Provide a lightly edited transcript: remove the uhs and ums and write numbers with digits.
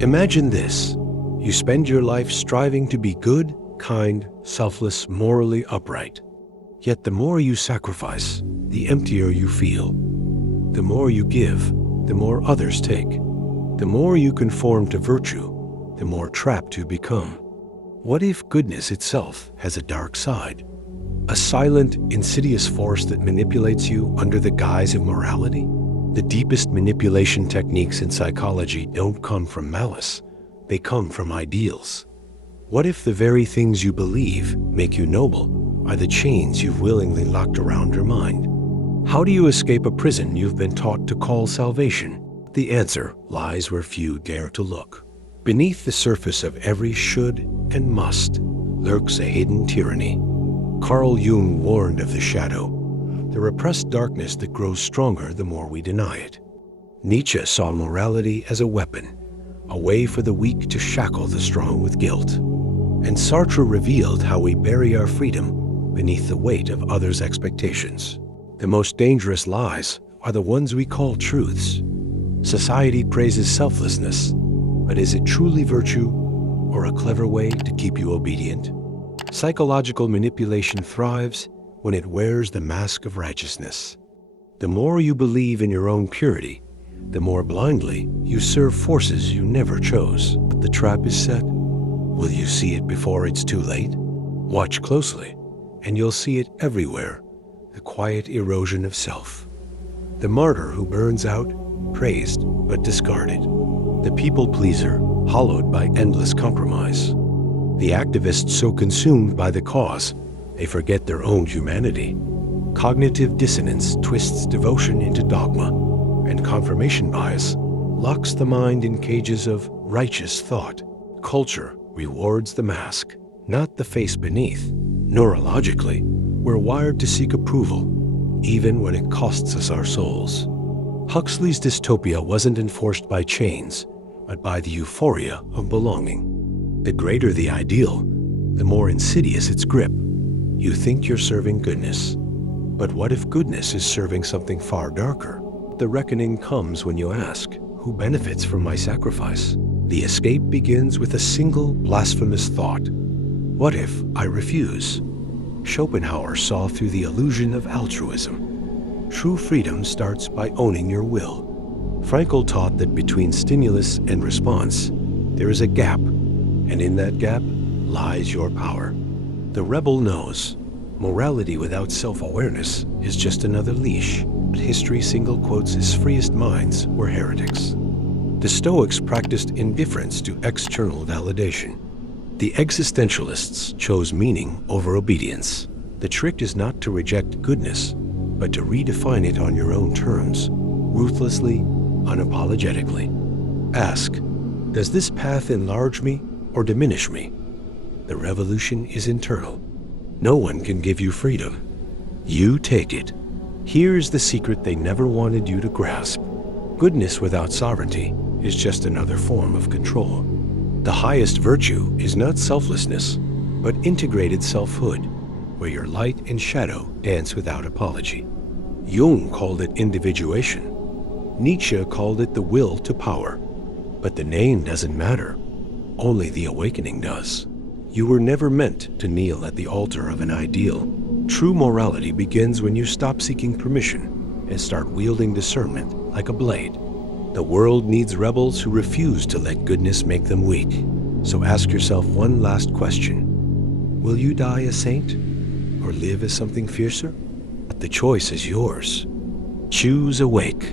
Imagine this. You spend your life striving to be good, kind, selfless, morally upright. Yet the more you sacrifice, the emptier you feel. The more you give, the more others take. The more you conform to virtue, the more trapped you become. What if goodness itself has a dark side? A silent, insidious force that manipulates you under the guise of morality? The deepest manipulation techniques in psychology don't come from malice. They come from ideals. What if the very things you believe make you noble are the chains you've willingly locked around your mind? How do you escape a prison you've been taught to call salvation? The answer lies where few dare to look. Beneath the surface of every should and must lurks a hidden tyranny. Carl Jung warned of the shadow, the repressed darkness that grows stronger the more we deny it. Nietzsche saw morality as a weapon, a way for the weak to shackle the strong with guilt. And Sartre revealed how we bury our freedom beneath the weight of others' expectations. The most dangerous lies are the ones we call truths. Society praises selflessness, but is it truly virtue or a clever way to keep you obedient? Psychological manipulation thrives when it wears the mask of righteousness. The more you believe in your own purity, the more blindly you serve forces you never chose. The trap is set. Will you see it before it's too late? Watch closely, and you'll see it everywhere, the quiet erosion of self. The martyr who burns out, praised but discarded. The people pleaser, hollowed by endless compromise. The activist so consumed by the cause, they forget their own humanity. Cognitive dissonance twists devotion into dogma, and confirmation bias locks the mind in cages of righteous thought. Culture rewards the mask, not the face beneath. Neurologically, we're wired to seek approval, even when it costs us our souls. Huxley's dystopia wasn't enforced by chains, but by the euphoria of belonging. The greater the ideal, the more insidious its grip. You think you're serving goodness, but what if goodness is serving something far darker? The reckoning comes when you ask, who benefits from my sacrifice? The escape begins with a single blasphemous thought. What if I refuse? Schopenhauer saw through the illusion of altruism. True freedom starts by owning your will. Frankl taught that between stimulus and response, there is a gap, and in that gap lies your power. The rebel knows morality without self-awareness is just another leash. But history single quotes his freest minds were heretics. The Stoics practiced indifference to external validation. The existentialists chose meaning over obedience. The trick is not to reject goodness, but to redefine it on your own terms, ruthlessly, unapologetically. Ask, does this path enlarge me or diminish me? The revolution is internal. No one can give you freedom. You take it. Here's the secret they never wanted you to grasp. Goodness without sovereignty is just another form of control. The highest virtue is not selflessness, but integrated selfhood, where your light and shadow dance without apology. Jung called it individuation. Nietzsche called it the will to power. But the name doesn't matter. Only the awakening does. You were never meant to kneel at the altar of an ideal. True morality begins when you stop seeking permission and start wielding discernment like a blade. The world needs rebels who refuse to let goodness make them weak. So ask yourself one last question. Will you die a saint or live as something fiercer? The choice is yours. Choose awake.